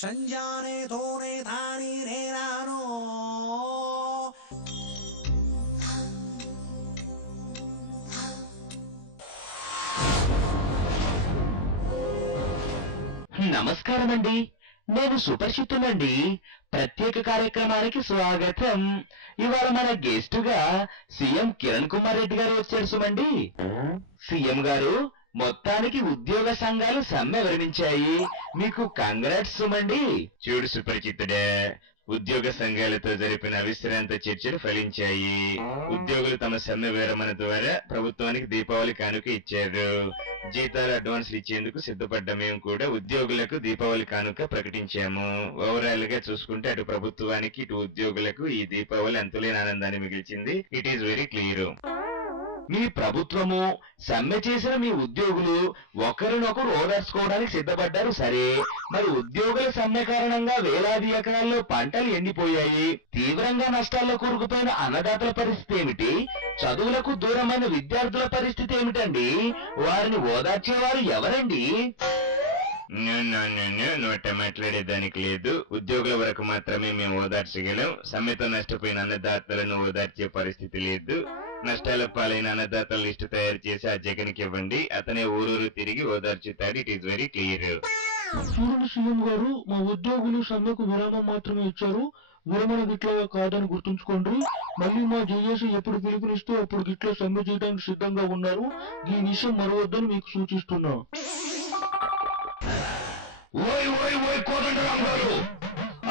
సంజానే తోనే తాని నేనాను నమస్కారం అండి. నేను సుపరిచితునండి. ప్రత్యేక కార్యక్రమానికి స్వాగతం. ఇవాళ మన గెస్టుగా సీఎం కిరణ్ కుమార్ రెడ్డి గారు వచ్చారు సుమండి. సీఎం గారు, మొత్తానికి ఉద్యోగ సంఘాలు సమ్మె విరమించాయి. మీకు కంగ్రాట్స్ సుమండి. చూడు సుపరిచితుడే, ఉద్యోగ సంఘాలతో జరిపిన అవిశ్రాంత చర్చలు ఫలించాయి. ఉద్యోగులు తమ సమ్మె విరమణ ద్వారా ప్రభుత్వానికి దీపావళి కానుక ఇచ్చారు. జీతాలు అడ్వాన్స్లు ఇచ్చేందుకు సిద్ధపడ్డ మేము కూడా ఉద్యోగులకు దీపావళి కానుక ప్రకటించాము. ఓవరాల్ గా చూసుకుంటే అటు ప్రభుత్వానికి ఇటు ఉద్యోగులకు ఈ దీపావళి అంతులేని ఆనందాన్ని మిగిల్చింది. It is very clear. మీ ప్రభుత్వము, సమ్మె చేసిన మీ ఉద్యోగులు ఒకరినొకరు ఓదార్చుకోవడానికి సిద్ధపడ్డారు. సరే, మరి ఉద్యోగుల సమ్మె కారణంగా వేలాది ఎకరాల్లో పంటలు ఎండిపోయాయి. తీవ్రంగా నష్టాల్లో కూరుకుపోయిన అన్నదాతల పరిస్థితి ఏమిటి? చదువులకు దూరమైన విద్యార్థుల పరిస్థితి ఏమిటండి? వారిని ఓదార్చేవారు ఎవరండి? నోట మాట్లాడేదానికి లేదు. ఉద్యోగుల వరకు మాత్రమే మేము ఓదార్చగలం. సమ్మెతో నష్టపోయిన అన్నదాతలను ఓదార్చే పరిస్థితి లేదు. నష్టాల పాలైన అన్నదాతల లిస్టు తయారు చేసి ఆ జగన్కి ఇవ్వండి. అతనే ఊరూరు తిరిగి ఓదార్చుతాడు. It is very clear. చూడండి సీఎం గారు, మా ఉద్యోగులు సమ్మెకు విరామం మాత్రమే ఇచ్చారు. విరమణ గిట్లా కాదని గుర్తుంచుకోండి. మళ్ళీ మా జేఏసీ ఎప్పుడు పిలుపునిస్తే అప్పుడు గిట్లా సమ్మె చేయడానికి సిద్ధంగా ఉన్నారు. ఈ విషయం మరవద్దని మీకు సూచిస్తున్నా. ఓయ్ ఓయ్ ఓయ్ కోదండరామ్ గారు,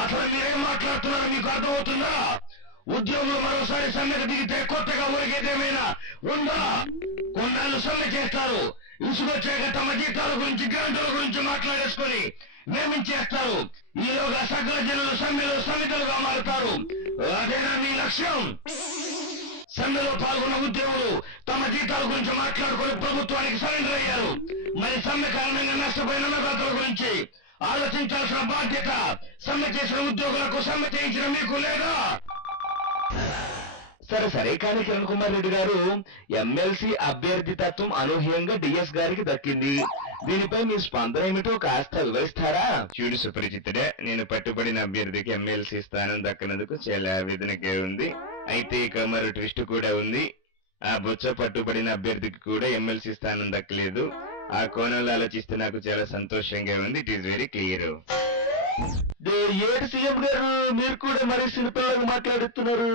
అసలు మీరేం మాట్లాడుతున్నారో మీకు అర్థమవుతుందా? ఉద్యోగులు మరోసారి సమ్మెకు దిగితే కొత్తగా ఒరిగేదేమైనా ఉందా? కొన్నాళ్ళు సమ్మె చేస్తారు, ఇసుకొచ్చాక తమ జీతాల గురించి గ్రాంటుల గురించి మాట్లాడేసుకొని నియమించేస్తారు. ఈలోగా సకల జనులు సమ్మెలో సమితులుగా మారుతారు. అదేనా మీ లక్ష్యం? సమ్మెలో పాల్గొన్న ఉద్యోగులు తమ జీతాల గురించి మాట్లాడుకుని ప్రభుత్వానికి సరెండర్ అయ్యారు. మరి సమ్మె కారణంగా నష్టపోయిన అన్నదాతల గురించి ఆలోచించాల్సిన బాధ్యత సమ్మె చేసిన ఉద్యోగులకు, సమ్మె చేయించిన మీకు లేదా? సరే కానీ కిరణ్ కుమార్ రెడ్డి గారు, ఎమ్మెల్సీ అభ్యర్థి తత్వం అనూహ్యంగా డిఎస్ గారికి దక్కింది. దీనిపై మీ స్పందన ఏమిటో కాస్త వివరిస్తారా? చూడు సుపరిచితుడే, నేను పట్టుబడిన అభ్యర్థికి ఎమ్మెల్సీ స్థానం దక్కనందుకు చాలా ఆవేదనగా ఉంది. అయితే ఇక మరో ట్విస్ట్ కూడా ఉంది. ఆ బొచ్చ పట్టుబడిన అభ్యర్థికి కూడా ఎమ్మెల్సీ స్థానం దక్కలేదు. ఆ కోణంలో ఆలోచిస్తే నాకు చాలా సంతోషంగా ఉంది. It is very clear. ఏడు సీఎం గారు, మీరు కూడా మరి శిల్పంగా మాట్లాడుతున్నారు.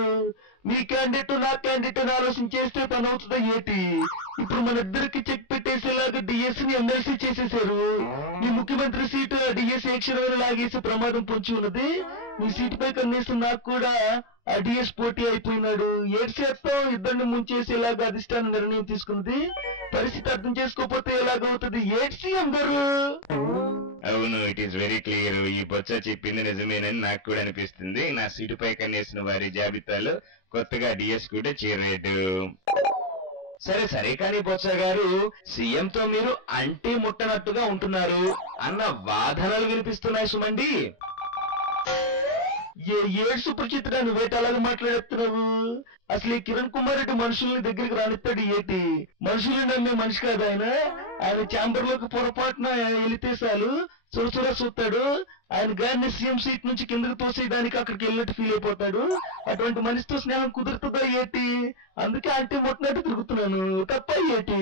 మీ క్యాండిడేట్ నా క్యాండిడేట్ అని ఆలోచించేస్తే పని అవుతుందా ఏంటి? ఇప్పుడు మన ఇద్దరికి చెక్ పెట్టేసేలాగా డిఎస్ ని ఎమ్మెల్సీ చేసేశారు. మీ ముఖ్యమంత్రి సీటు డిఎస్ ఏక్షణం లాగేసి ప్రమాదం పొంచి ఉన్నది. మీ సీటుపై కనీసం నాకు కూడా ఆ డిఎస్ పోటీ అయిపోయినాడు. 7% ఇద్దరిని ముంచేసేలాగా అధిష్టానం నిర్ణయం తీసుకున్నది. పరిస్థితి అర్థం చేసుకోకపోతే ఎలాగవుతుంది? ఏడు సీఎం గారు. అవును, ఇట్ ఈస్ వెరీ క్లియర్. ఈ బొచ్చ చెప్పింది నిజమేనని నాకు కూడా అనిపిస్తుంది. నా సీటుపై కన్నేసిన వారి జాబితాలో కొత్తగా డిఎస్ కూడా చేరాడు. సరే కానీ బొత్స గారు, సీఎంతో మీరు అంటే ముట్టనట్టుగా ఉంటున్నారు అన్న వాదనలు వినిపిస్తున్నాయి సుమండి. ఏడు సుపరిచితుడా, నువ్వేట అలాగే మాట్లాడేస్తున్నావు? అసలు ఈ కిరణ్ కుమార్ రెడ్డి మనుషుల్ని దగ్గరికి రానిస్తాడు ఏంటి? మనుషుల్ని నమ్మే మనిషి కాదు ఆయన. ఆయన ఛాంబర్ లోకి పొరపాటున వెళితే చాలు చూసురా చూస్తాడు. ఆయన గారిని సీఎం సీట్ నుంచి కిందకి తోసేయడానికి అక్కడికి వెళ్ళినట్టు ఫీల్ అయిపోతాడు. అటువంటి మనిషితో స్నేహం కుదురుతుందా ఏంటి? అందుకే అంటే ముట్టినట్టు తిరుగుతున్నాను. తప్ప ఏంటి?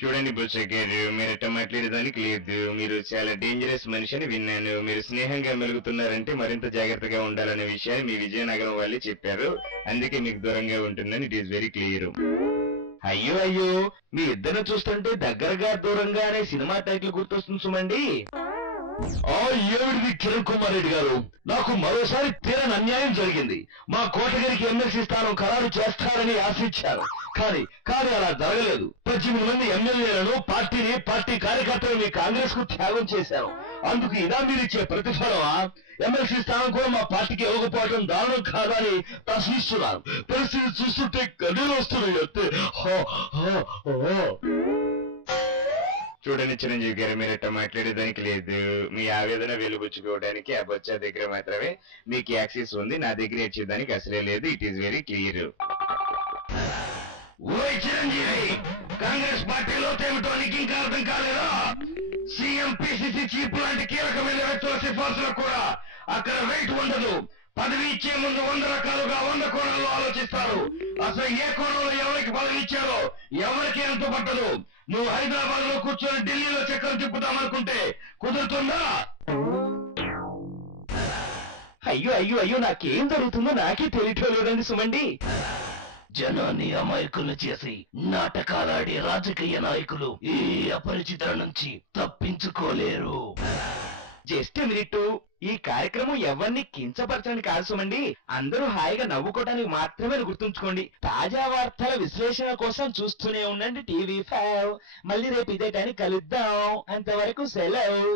చూడండి బొచ్చ గారు, మీరు ఎట్ట మాట్లాడేదానికి లేదు. మీరు చాలా డేంజరస్ మనిషి అని విన్నాను. మీరు స్నేహంగా మెలుగుతున్నారంటే మరింత జాగ్రత్తగా ఉండాలనే విషయాన్ని మీ విజయనగరం వాళ్ళే చెప్పారు. అందుకే మీకు దూరంగా ఉంటుందని ఇట్ ఈస్ వెరీ క్లియర్. అయ్యో, మీ ఇద్దరిని చూస్తుంటే దగ్గరగా దూరంగా అనే సినిమా టైటిల్ గుర్తొస్తుంది సుమండి. ఏమిటిది కిరణ్ కుమార్ రెడ్డి గారు? నాకు మరోసారి తీరని అన్యాయం జరిగింది. మా కోటగిరికి ఎమ్మెల్సీ స్థానం ఖరారు చేస్తారని ఆశించారు. కానీ అలా జరగలేదు. 18 మంది ఎమ్మెల్యేలను, పార్టీ కార్యకర్తలు మీ కాంగ్రెస్ కు త్యాగం చేశారు. అందుకు ఇదా మీరు ఇచ్చే ప్రతిఫలమా? ఎమ్మెల్సీ స్థానం కూడా మా పార్టీకి ఇవ్వకపోవడం దారుణం కాదని ప్రశ్నిస్తున్నారు. పరిస్థితి చూస్తుంటే గదిలో వస్తున్నాయి. చూడండి చిరంజీవి గారు, మీరు ఎట్లా మాట్లాడేదానికి లేదు. మీ ఆవేదన వెలుగుచ్చుకోవడానికి ఆ బొచ్చా దగ్గర మాత్రమే మీకు యాక్సెస్ ఉంది. నా దగ్గర ఇచ్చేదానికి అసలే లేదు. It is very clear. ఓయ్ చిరంజీవి, కాంగ్రెస్ పార్టీలో ఏమిటో నీకు ఇంకా అర్థం కాలేదా? సీఎం ఎంపీసీసీ చీఫ్ లాంటి కీలకమైన వ్యక్తుల సిఫార్సులకు కూడా అక్కడ వెయిట్ ఉండదు. పదవి ఇచ్చే ముందు 100 రకాలుగా 100 కోణాల్లో ఆలోచిస్తారు. అసలు ఏ కోణంలో ఎవరికి పదవి ఇచ్చారో ఎవరికి ఎంత పట్టదు. నువ్వు హైదరాబాద్ లో కూర్చొని ఢిల్లీలో చక్రం తిప్పుతామనుకుంటే కుదురుతుందా? అయ్యో అయ్యో అయ్యో, నాకేం జరుగుతుందో నాకే తెలియటం లేదండి సుమండి. జనాన్ని అమాయకులు చేసి నాటకాలాడే రాజకీయ నాయకులు ఈ అపరిచితుల నుంచి తప్పించుకోలేరు. జస్ట్ మినిట్, ఈ కార్యక్రమం ఎవరిని కించపరచడానికి కాదు సుమండి, అందరూ హాయిగా నవ్వుకోవడానికి మాత్రమే గుర్తుంచుకోండి. తాజా వార్తల విశ్లేషణ కోసం చూస్తూనే ఉండండి టీవీ 5. మళ్ళీ రేపు ఇదే టైం కలుద్దాం. అంతవరకు సెలవు.